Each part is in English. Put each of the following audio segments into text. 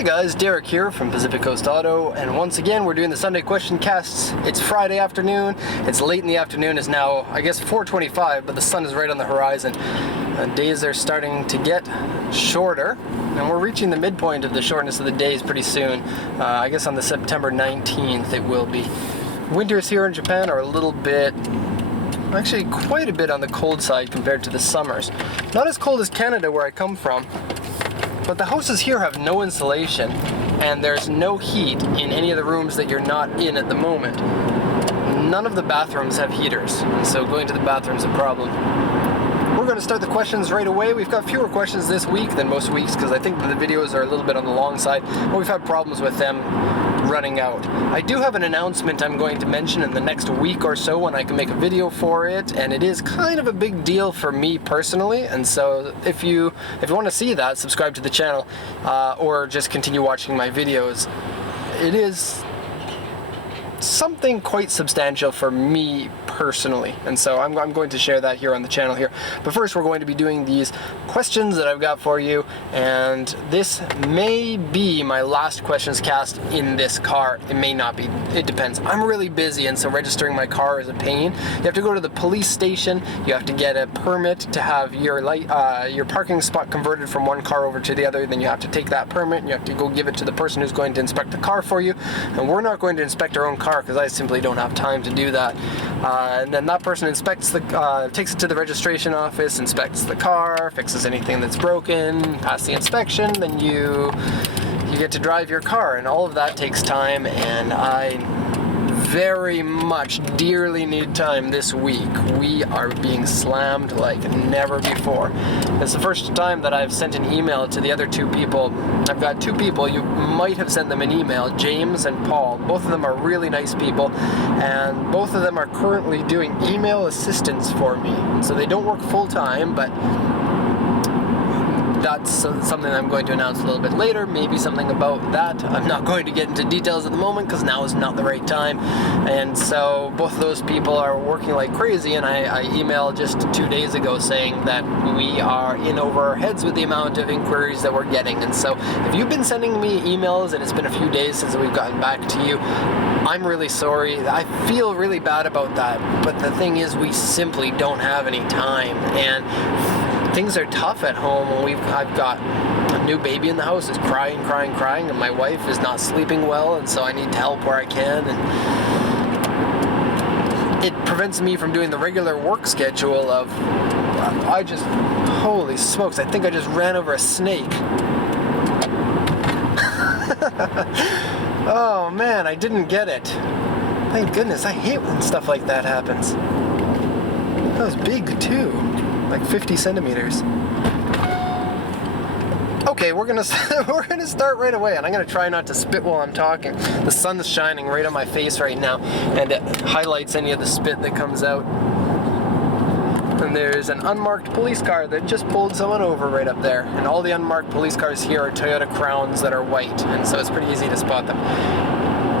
Hey guys, Derek here from Pacific Coast Auto, and once again we're doing the Sunday question casts. It's Friday afternoon, it's late in the afternoon, it's now I guess 4:25, but the sun is right on the horizon. Days are starting to get shorter, and we're reaching the midpoint of the shortness of the days pretty soon. I guess on the September 19th it will be. Winters here in Japan are a little bit, actually quite a bit on the cold side compared to the summers. Not as cold as Canada where I come from, but the houses here have no insulation, and there's no heat in any of the rooms that you're not in at the moment. None of the bathrooms have heaters, and so going to the bathroom's a problem. We're going to start the questions right away. We've got fewer questions this week than most weeks because I think the videos are a little bit on the long side, but we've had problems with them running out. I do have an announcement I'm going to mention in the next week or so when I can make a video for it, and it is kind of a big deal for me personally, and so if you want to see that, subscribe to the channel or just continue watching my videos. It is something quite substantial for me personally, and so I'm going to share that here on the channel here. But first we're going to be doing these questions that I've got for you, and this may be my last questions cast in this car. It may not be, it depends. I'm really busy, and so registering my car is a pain. You have to go to the police station, you have to get a permit to have your parking spot converted from one car over to the other, then you have to take that permit and you have to go give it to the person who's going to inspect the car for you, and we're not going to inspect our own car because I simply don't have time to do that. And then that person inspects takes it to the registration office, inspects the car, fixes anything that's broken, pass the inspection, then you get to drive your car, and all of that takes time, and I very much dearly need time this week. We are being slammed like never before. It's the first time that I've sent an email to the other two people. I've got two people, you might have sent them an email, James and Paul. Both of them are really nice people, and both of them are currently doing email assistance for me. So they don't work full-time, but that's something I'm going to announce a little bit later, maybe something about that. I'm not going to get into details at the moment because now is not the right time. And so both of those people are working like crazy, and I emailed just 2 days ago saying that we are in over our heads with the amount of inquiries that we're getting. And so if you've been sending me emails and it's been a few days since we've gotten back to you, I'm really sorry. I feel really bad about that, but the thing is we simply don't have any time, and things are tough at home. I've got a new baby in the house who's crying, and my wife is not sleeping well, and so I need to help where I can, and it prevents me from doing the regular work schedule of, holy smokes, I think I just ran over a snake. Oh man, I didn't get it. Thank goodness, I hate when stuff like that happens. That was big too. Like 50 centimeters. Okay, we're gonna start right away, and I'm gonna try not to spit while I'm talking. The sun is shining right on my face right now, and it highlights any of the spit that comes out. And there's an unmarked police car that just pulled someone over right up there. And all the unmarked police cars here are Toyota Crowns that are white, and so it's pretty easy to spot them.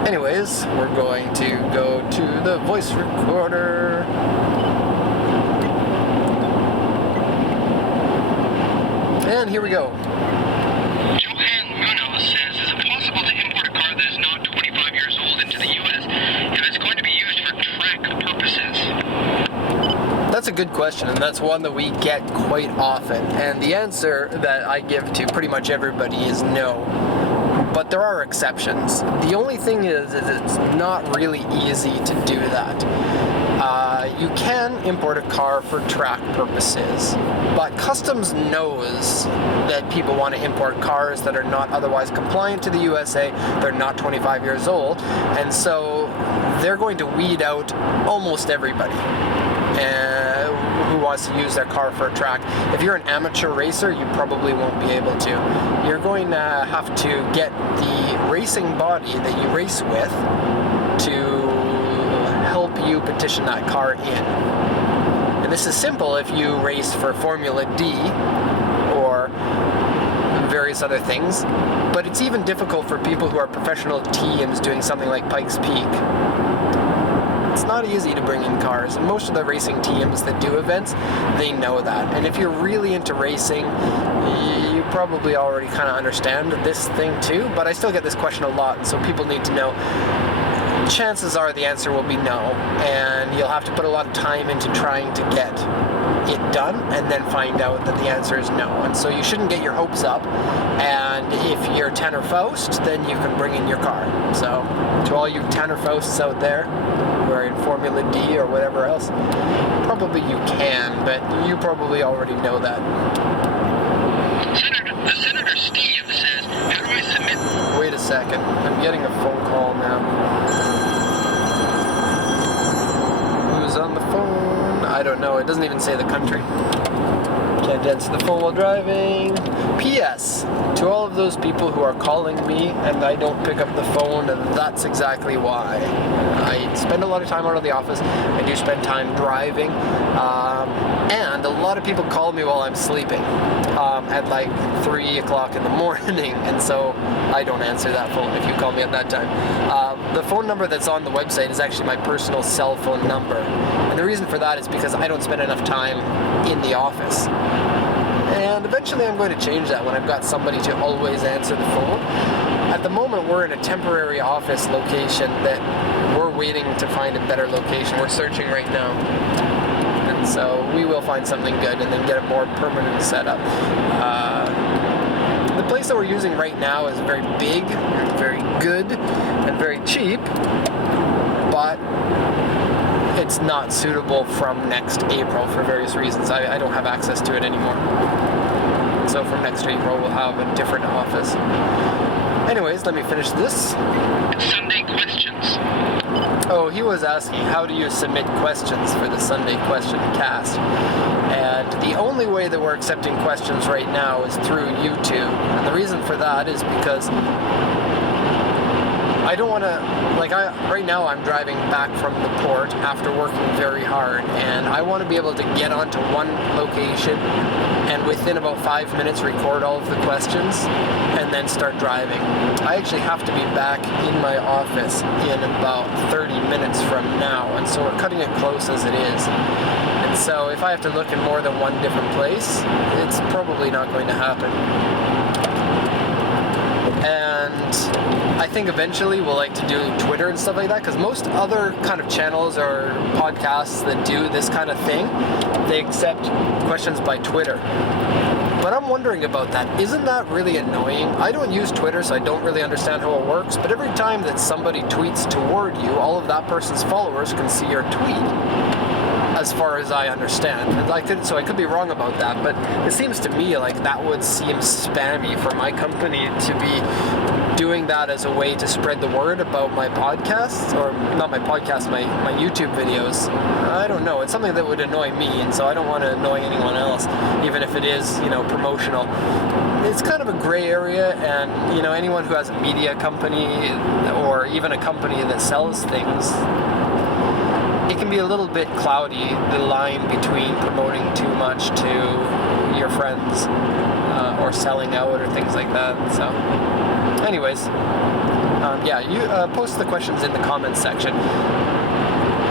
Anyways, we're going to go to the voice recorder. And here we go. Johan Munoz says, is it possible to import a car that is not 25 years old into the U.S. if it's going to be used for track purposes? That's a good question, and that's one that we get quite often. And the answer that I give to pretty much everybody is no. But there are exceptions. The only thing is it's not really easy to do that. You can import a car for track purposes, but customs knows that people want to import cars that are not otherwise compliant to the USA, they're not 25 years old, and so they're going to weed out almost everybody who wants to use their car for a track. If you're an amateur racer, you probably won't be able to. You're going to have to get the racing body that you race with to help you petition that car in. And this is simple if you race for Formula D or various other things, but it's even difficult for people who are professional teams doing something like Pikes Peak. it's not easy to bring in cars. And most of the racing teams that do events, they know that. And if you're really into racing, you probably already kind of understand this thing too, but I still get this question a lot, so people need to know. Chances are the answer will be no, and you'll have to put a lot of time into trying to get it done and then find out that the answer is no. And so you shouldn't get your hopes up, and if you're Tanner Faust, then you can bring in your car. So to all you Tanner Fausts out there who are in Formula D or whatever else, probably you can, but you probably already know that. Senator Steve says, how do I submit? Wait a second, I'm getting a phone call now. Who's on the phone? I don't know, it doesn't even say the country. Can't answer the phone while driving. P.S. To all of those people who are calling me and I don't pick up the phone, that's exactly why. I spend a lot of time out of the office. I do spend time driving. And a lot of people call me while I'm sleeping at like 3 o'clock in the morning, and so I don't answer that phone if you call me at that time. The phone number that's on the website is actually my personal cell phone number. And the reason for that is because I don't spend enough time in the office. And eventually I'm going to change that when I've got somebody to always answer the phone. At the moment we're in a temporary office location that we're waiting to find a better location. We're searching right now. And so we will find something good and then get a more permanent setup. The place that we're using right now is very big, and very good, and very cheap, but it's not suitable from next April for various reasons. I don't have access to it anymore. So from next April we'll have a different office. Anyways, let me finish this. Sunday questions. Oh, he was asking, how do you submit questions for the Sunday question cast? And the only way that we're accepting questions right now is through YouTube. And the reason for that is because I don't want to, right now I'm driving back from the port after working very hard, and I want to be able to get onto one location and within about 5 minutes record all of the questions and then start driving. I actually have to be back in my office in about 30 minutes from now, and so we're cutting it close as it is. And so if I have to look in more than one different place, it's probably not going to happen. And I think eventually we'll like to do Twitter and stuff like that, because most other kind of channels or podcasts that do this kind of thing, they accept questions by Twitter. But I'm wondering about that. Isn't that really annoying? I don't use Twitter, so I don't really understand how it works, but every time that somebody tweets toward you, all of that person's followers can see your tweet, as far as I understand. So I could be wrong about that, but it seems to me like that would seem spammy for my company to be doing that as a way to spread the word about my podcasts, or not my podcast, my YouTube videos. I don't know. It's something that would annoy me, and so I don't want to annoy anyone else, even if it is, promotional. It's kind of a gray area, and anyone who has a media company or even a company that sells things, it can be a little bit cloudy, the line between promoting too much to your friends or selling out or things like that. So anyways, you post the questions in the comments section.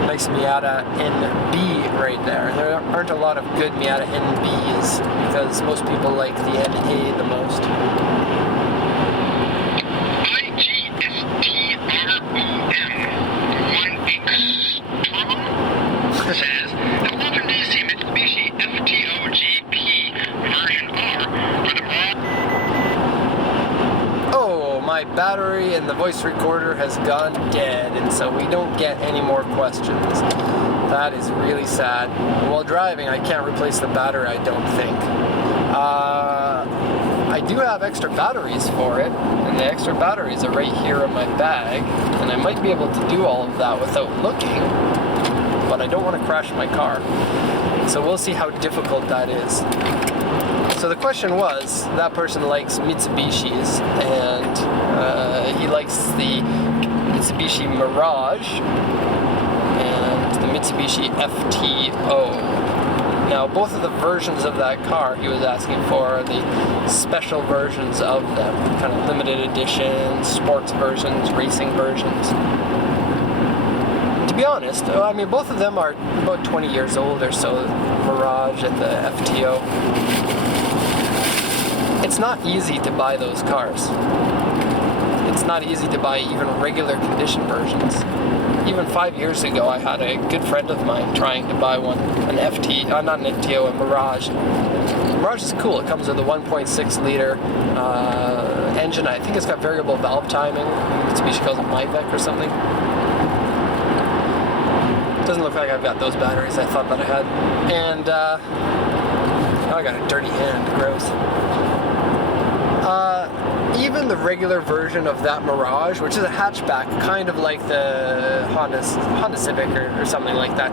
Nice Miata NB right there. There aren't a lot of good Miata NBs because most people like the NA the most. Says, how often do you see Mitsubishi FTO GP version R for the Oh, my battery in the voice recorder has gone dead, and so we don't get any more questions. That is really sad. While driving, I can't replace the battery, I don't think. I do have extra batteries for it, and the extra batteries are right here in my bag, and I might be able to do all of that without looking, but I don't want to crash my car. So we'll see how difficult that is. So the question was, that person likes Mitsubishis, and he likes the Mitsubishi Mirage and the Mitsubishi FTO. Now, both of the versions of that car he was asking for are the special versions of them, kind of limited edition, sports versions, racing versions. To be honest, I mean, both of them are about 20 years old or so, Mirage and the FTO. It's not easy to buy those cars. It's not easy to buy even regular condition versions. Even 5 years ago, I had a good friend of mine trying to buy one, not an FTO, a Mirage. Mirage is cool. It comes with a 1.6 liter engine. I think it's got variable valve timing. Mitsubishi calls it MyVec or something. Doesn't look like I've got those batteries I thought that I had. And oh, I got a dirty hand. Gross. Even the regular version of that Mirage, which is a hatchback, kind of like the Honda Civic or something like that,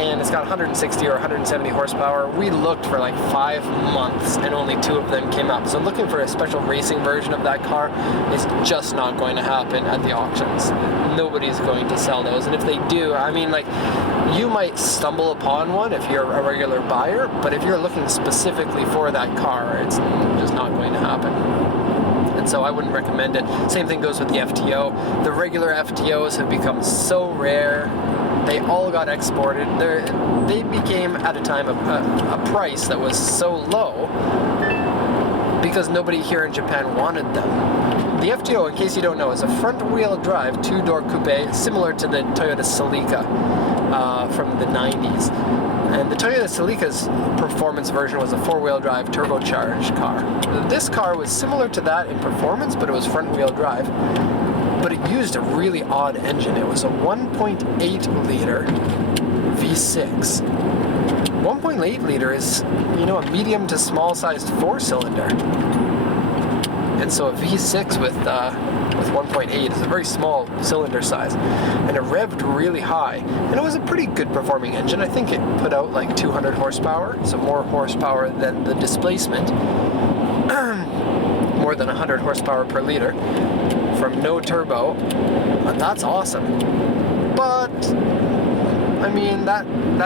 and it's got 160 or 170 horsepower. We looked for like 5 months and only 2 of them came up. So looking for a special racing version of that car is just not going to happen at the auctions. Nobody's going to sell those, and if they do, I mean, like, you might stumble upon one if you're a regular buyer, but if you're looking specifically for that car, it's just not going to happen. And so I wouldn't recommend it. Same thing goes with the FTO. The regular FTOs have become so rare. They all got exported. They became, at a time, a price that was so low because nobody here in Japan wanted them. The FTO, in case you don't know, is a front-wheel drive 2-door coupe similar to the Toyota Celica from the 90s. And the Toyota Celica's performance version was a 4-wheel drive turbocharged car. This car was similar to that in performance, but it was front-wheel drive. But it used a really odd engine. It was a 1.8 liter V6. 1.8 liter is, you know, a medium to small sized 4-cylinder. And so a V6 with 1.8 is a very small cylinder size, and it revved really high, and it was a pretty good performing engine. I think it put out like 200 horsepower, so more horsepower than the displacement, more than 100 horsepower per liter from no turbo. That's awesome. But I mean, that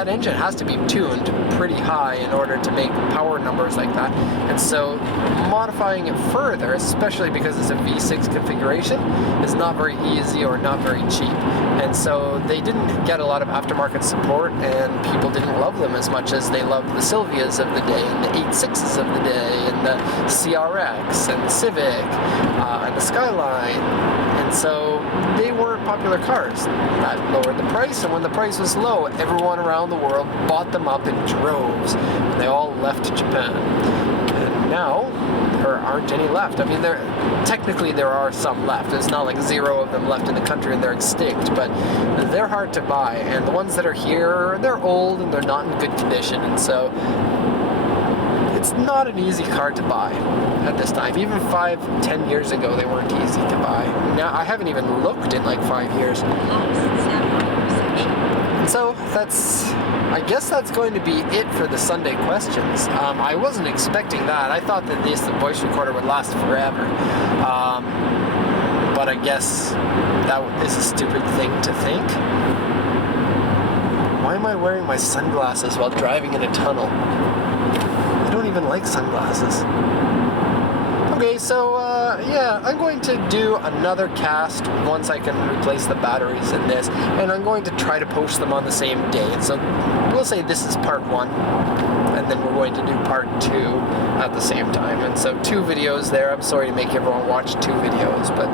engine has to be tuned pretty high in order to make power numbers like that. And so modifying it further, especially because it's a V6 configuration, is not very easy or not very cheap. And so they didn't get a lot of aftermarket support, and people didn't love them as much as they loved the Silvias of the day, and the 86s of the day, and the CRX, and the Civic, and the Skyline. And so they weren't popular cars. That lowered the price, and when the price was low, everyone around the world bought them up in droves, and they all left Japan. And now there aren't any left. I mean, technically there are some left. It's not like 0 of them left in the country and they're extinct, but they're hard to buy, and the ones that are here, they're old and they're not in good condition, and so it's not an easy car to buy at this time. Even 5-10 years ago, they weren't easy to buy. Now, I haven't even looked in like 5 years. And so I guess that's going to be it for the Sunday questions. I wasn't expecting that. I thought that the voice recorder would last forever. But I guess that is a stupid thing to think. Why am I wearing my sunglasses while driving in a tunnel? I don't even like sunglasses. Okay, so yeah, I'm going to do another cast once I can replace the batteries in this, and I'm going to try to post them on the same day. And so we'll say this is part 1, and then we're going to do part 2 at the same time. And so 2 videos there. I'm sorry to make everyone watch 2 videos, but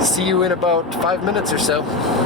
see you in about 5 minutes or so.